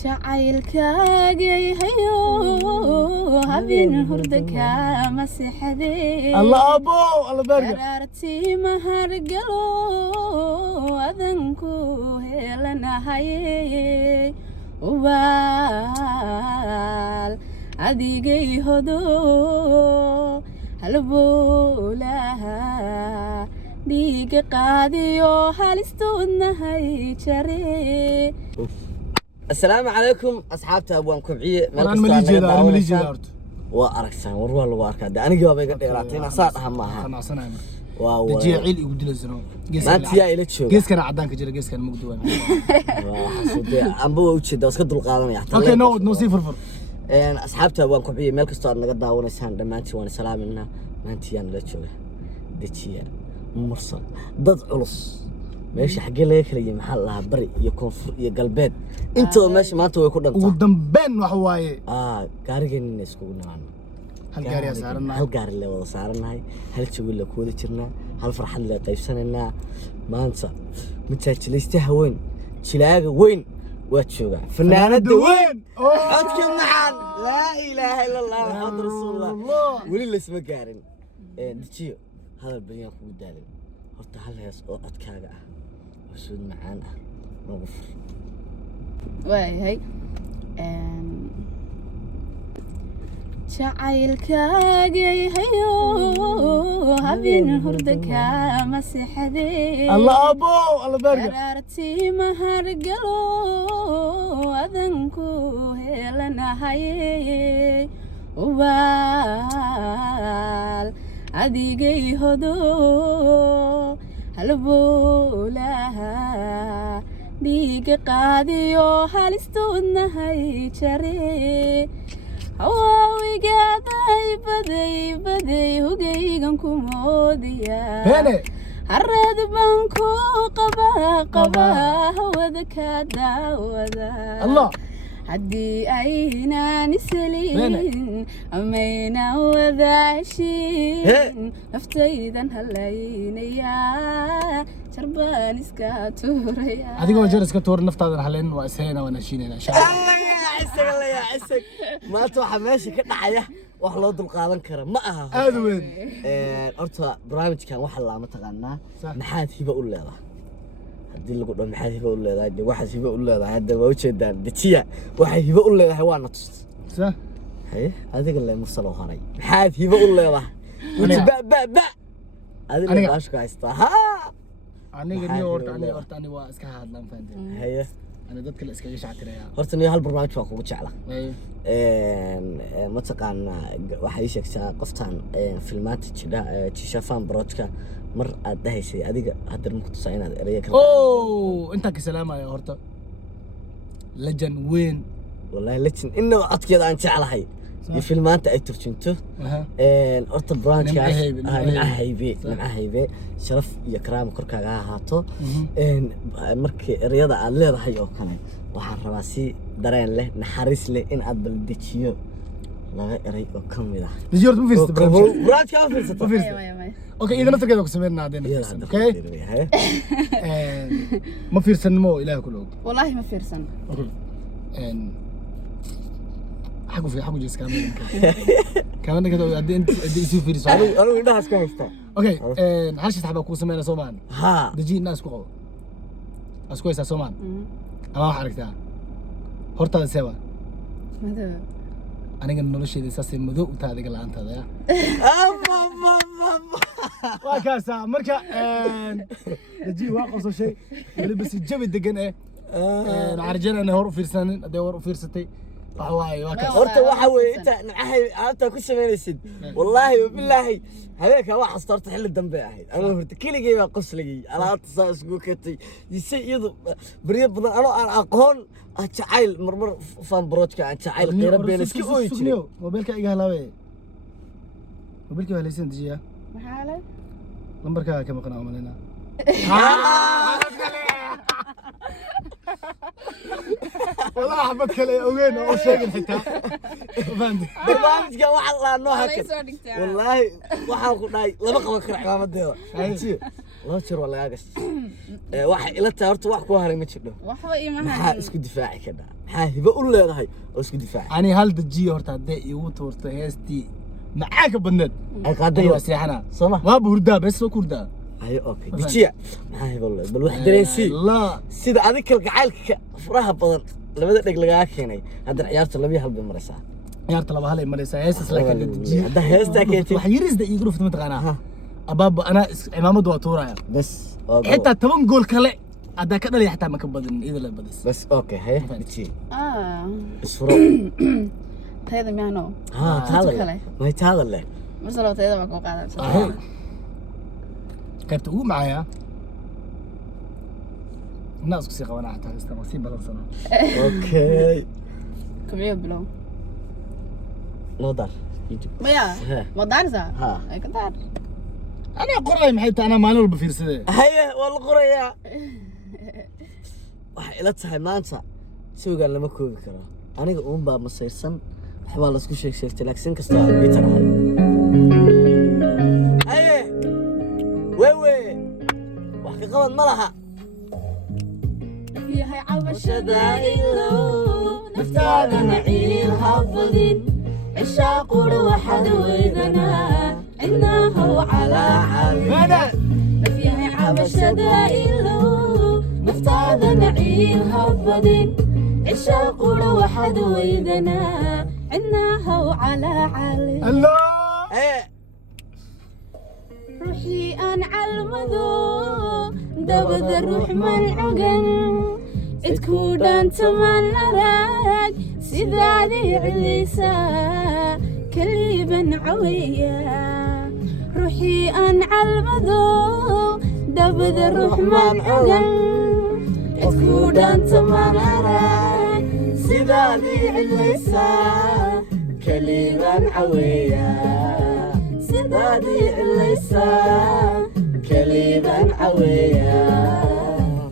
jacaylkaagay hayo habeen hurdaka masixade الله أبو الله بارك qaraartii mahargalo adanku helanahaye ubaal adigay hodo halbowlaha dhiiga qaadiyo halistoodnahay jare. السلام عليكم أصحابتها أبوان كبعية أنا مليجي هذا أنا مليجي هذا وأركسان والله الله بارك ده أنا جواب يقدر يعطينا صار أهمها أنا صنع واو دجي عيل يقول له زنو ما تيا إلك شو جيس كان عدان كجرا جيس كان مقدوان صدق أم بو وش ده أسكت القلم يحتاج أوكي نو سي فرفر أنا أصحابتها أبوان كبعية ملك ستار نقدر وانا سان لما أنت وانا سلام لنا ما أنت يعني لا تشوفه دجي مرسل ضد علص ماشي حقي لك لي محلها بري يكون يا قلبات انتو ماشي ما انتو يكون انت ودنبن وحواي gaarigan inay isku naan hal gaari ya saarna hal gaari la wada saaranahay hal jigul la kooda jirnaa hal farxad la qaybsananaa maanta mitaajileysta haween jilaaga weyn waa jooga fanaanada weyn codka macaan la ilaaha illa allah muhammad rasuulullah wali la isma gaarin dijiyo hal bayan ku daalay horta hal hees oo codkaaga ah وسود معانا نغفر واي jacaylkaagay hayo habeen hurdaka masixade الله أبو الله بارك qaraartii mahargalo adanku helanahaye ubaal adigay hodo halbowlaha dhiiga qaadiyo halistoodnahay jare. hawaawigaday baday hogaygan ku moodiya harad baan ku qabaa hawada ka daawada haddii aynaan iselin amayna wadaashin naftaydan halaynayaa jarbaan iska tuuraya adigoo jeer iska tuur naftaadan halayn waa isheena wana shiinayna الله يا عسك الله يا عسك ما توحى ماشي كدحيا wax loo dul qaadan kara ma aha aad weyn horta barnaamijkan waxa la ma taqaanaa maxaad hiba u leedahay hadii lagu dhaw maxaad hiba u leedahay de waxa hiba u leedahay hadda waa u jeedaan dijiya waxa hiba u leedahay waa natus صح hay adiga la mursalo haray maxaad hiba u leedahay wajba ba adiga baashka haysta ha aniga ni horta ani waa iska hadlan faanteen haye أنا ضدك الإسكاي شاكريا. هرت إني هالبرنامج فاقو بتشعله. ما تقان وحيشك قفتان فيلمات كذا تشافان برودكا مر أدهي شيء أديك هذا المختصين هذا ريك. أوه أنت كسلامة يا هرت. لجن وين؟ والله لجن إنه أتكلم عن شعله هاي. الفيلمات أي ترجمته. هرت برانش نمعهيبي شرف يكرام كركا هاتو. مركي رياضة على هاي أو كمان. waxaan rabaa si dareen leh naxariis leh in aad baldijiyo laga eray oo kamid ah dijiyo ma fiirsato braad ka fiirsato okay idana tagay ku sameynaa hadeen okay ma fiirsan mo ilaahay kuloo wallahi ma fiirsan حقو في حقو جيس كمان كده قد انت يسوي فيرس انا indhaha iska haysta okay هل شي تحب ku sameeyna Soomaan ha dijiyo naas ku qabo asku haysa Soomaan أنا حركتها هرتا سوا ماذا أنا قلنا له شيء أساسي مذوق تهذيك اللي أنت هذا وكاسا مركا نجي واقف شيء يلبس الجبل دقن إيه عرجنا أنا هرو فيرسان أدي هرو فيرستي وحواي وكاسا هرتا وحوي أنت نعهي أنت كل شيء من السد والله وبالله هذاك واحد صارت حل الدم أحد أنا هرت كل جيم قص لي أنا أتصل سكوكتي يسيد بريب أنا أقهون أتعايل مرمر فان بروتك أتعايل غير بين سكوي سكنيو موبايلك إيه هلاوي موبايلك ولا يسند جيا محاله نمبرك كم قناة عملنا والله حبتك لي وين او شيء الحتى فهمت برنامج كان واحد الله نوحك والله waxaan ku dhahay laba qaban kara cimaamaddeeda loo jir waa lagaa gashay waxa ila tahay horta wax ku haray ma jiro waxba ima maxaa hayn isku difaaci kadhaa maxaa hibo u leedahay oo isku difaaci ani hal dajiyo horta hadday igu tuurto heestii macaanka badneed ay qaaday waa seexanaa sooma waa burdaa bes waa kurdaa ayo okay dijiya maxaa hibo u leedahay bal wax dareensi la sida adiga kalgacaylka furaha badan labada dheg lagaa keenay hadda ciyaarta 2 hal bay maraysaa ciyaarta laba hal ay maraysaa heestas laakiin dajiyo hadda heestaa keentay wax yarisda igu rufta mataqaanaa abaaba ana cimaamadu waa tuuraya bas xitaa 10 gool kale hadda ka dhalay xitaa ma ka badin idil badis bas okay hay dijiya isfuro tayada miyaano taadale ma taadale marsalo tayada waa ku qaadan qaybta ugu macaya الناس كسي قوانا حتى استمسين بلنسنا اوكي كبير بلو نودر ميا ما دارسة ها اي كدار انا قرأي محيط انا ما نلبى في سيدي هيا والله قرية waxay ila tahay maanta suugaan lama koobi karo aniga uun baa masaysan waxbaa la isku sheegtay laakiin kasta aan biitar ahay aye wewe wax ka qabad ma laha هي عبشدا إلو نفتاد نعيل حفظين عشاق وحد ويدنا إنه على ماذا فيها عبشدا إلو نفتاد نعيل حفظين عشاق وحد ويدنا إنه على علي الله ايه روحي أنعلمذو دبد الروح من عقل تكون أنت من أراك سيدادي عليسا كليبا عوية روحي أنعلمذو دبد الروح من عقل تكون أنت من أراك سيدادي عليسا كليبا عوية سيدادي عليسا كليبا عوية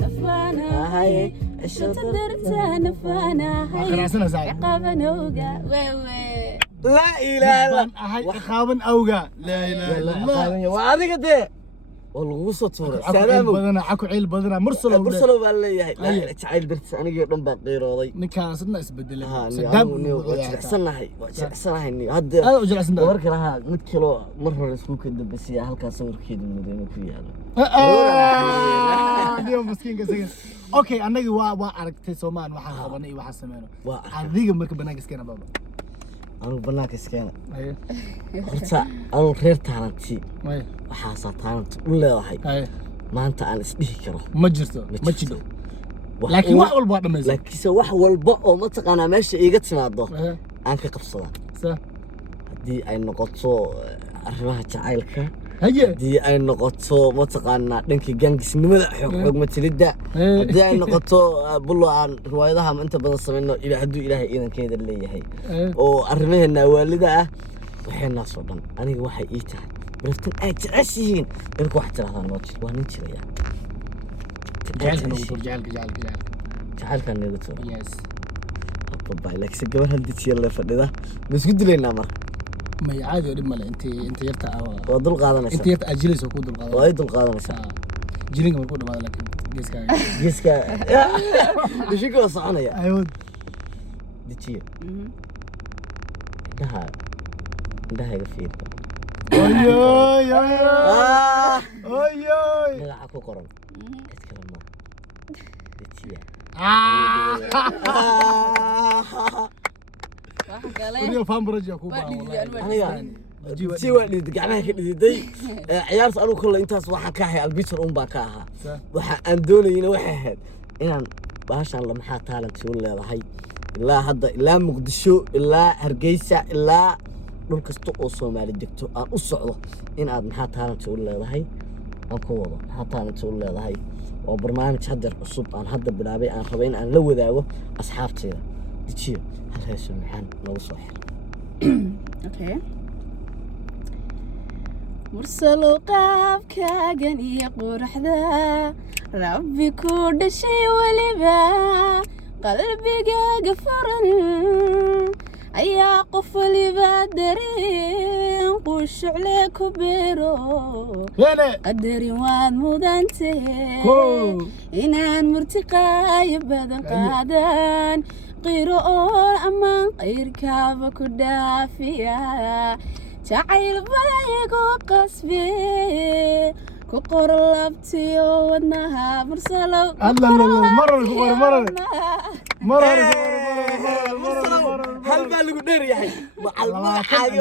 نفانا هاي عشت درتا نفانا هاي عقابا نوقع وي لا اله الا هاي خابن اوغا لا اله الا الله وهذه قد والله صوره سلام بدنا عكو عيل بدنا مرسلوا baa leeyahay jacayl dartiis aniga dhan baa qeyrooday ninkaasna isbedelay sadam jilicsanahay hadda aad u jilicsan war kalaha mid kale mar hore isku ka dambasiya halkaas sawirkeedu mudane ku yaalo diyo miskiinka sagan okay anagi waa aragtay Soomaan waxa qabanay waxa sameeyno adiga marka banaanka iskana baba anigu banaanka iskana horta anigu reer taanti waxaa saataantu u leedahay maanta aan isdhihi karo ma jirto ma jido laakiin wax walba dhameeyay laakiin wax walba oo ma taqaana meesha iiga timaado aan ka qabsadaa hadii ay noqoto arrimaha jacaylka hadii ay noqoto ma taqaana dhanka gangisnimada xoog matilida hadii ay noqoto bulo aan riwaayadaha inta badan sameeyno haduu ilaahay iidankeeda leeyahay oo arrimaheena waalida ah waxayna soo dhan aniga waxay ii tahay برفتن أجلسين إنك واحد ترى هذا الوجه وأنا نشري يعني جعلك أنا قلت يس طبعا لك سجل هالدتي اللي فدي بس قد لنا مر ما يعادي ولا ما أنت يرتع وضل قاضنا أنت يرتع أجلس وكود القاضي وايد القاضنا سا جيلينج ما يكون هذا لكن جيسكا بشكل صحنا يا أيوة دتي ده يفيد أيوة أيوة لا أكو قرن أتكلم ما دتيا أنا فاهم برجع كوبا والله دتي وادي قاعدة كده دي عيار سألوا كل أنت واحد كاهي البيتر باكاها واحد أندوني هنا واحد إن باشا الله محات هالك شو اللي هاي إلا هذا إلا مقدشو إلا هرجيسة إلا dhul kasta oo Soomaali degto aan u socdo in aad maxaa taanto u leedahay aan ku wado maxaa taanto u leedahay oo barnaamij hadda cusub aan hadda bilaabay aan rabay in aan la wadaago asxaabteeda dijiyo hal heeso maxaan nagu soo xir okay mursalo qaabkaagan iyo quruxda rabbi ku dhashay waliba qalbigaaga furan ayaa qof waliba dareen quushucle ku beero Yene. qadarin waad mudante Koo. inaan murtiqaayo badan qaadan qiro oo ammaan qayrkaaba ku dhaafiya jacayl baygu qasbe ku qor labtiyo wadnaha mursalo Allah Allah marar ku qor marar marar hal baa lagu dheer yahay macal magacaagi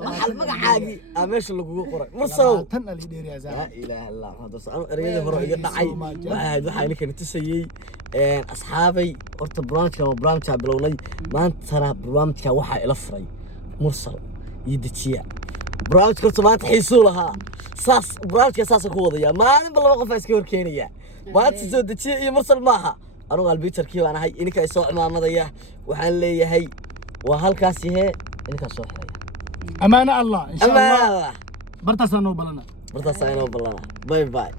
macal magacaagi aa meesha lagugu qoray mursalow tan ali dheer yaa laa ilaaha illa hadda saan erayada hore iga dhacay waxaa ninkan tusayay asxaabay horta barnaamijka bilownay maantana barnaamijka waxaa ila furay mursal iyo dejiya barnaamijka horta maanta xiisuu lahaa saas barnaamijka saasa ku wadaya maalinba laba qof iska horkeenaya maanta soo dejiya iyo mursal maaha anugu albiitarkii baan ahay ininka soo cimaamadaya waxaan leeyahay waa halkaas yahe ininkaa soo xiraya amaana Allah insha Allah amaana bartaasaan noo balana bartaas ayaan u ballanaa bye bye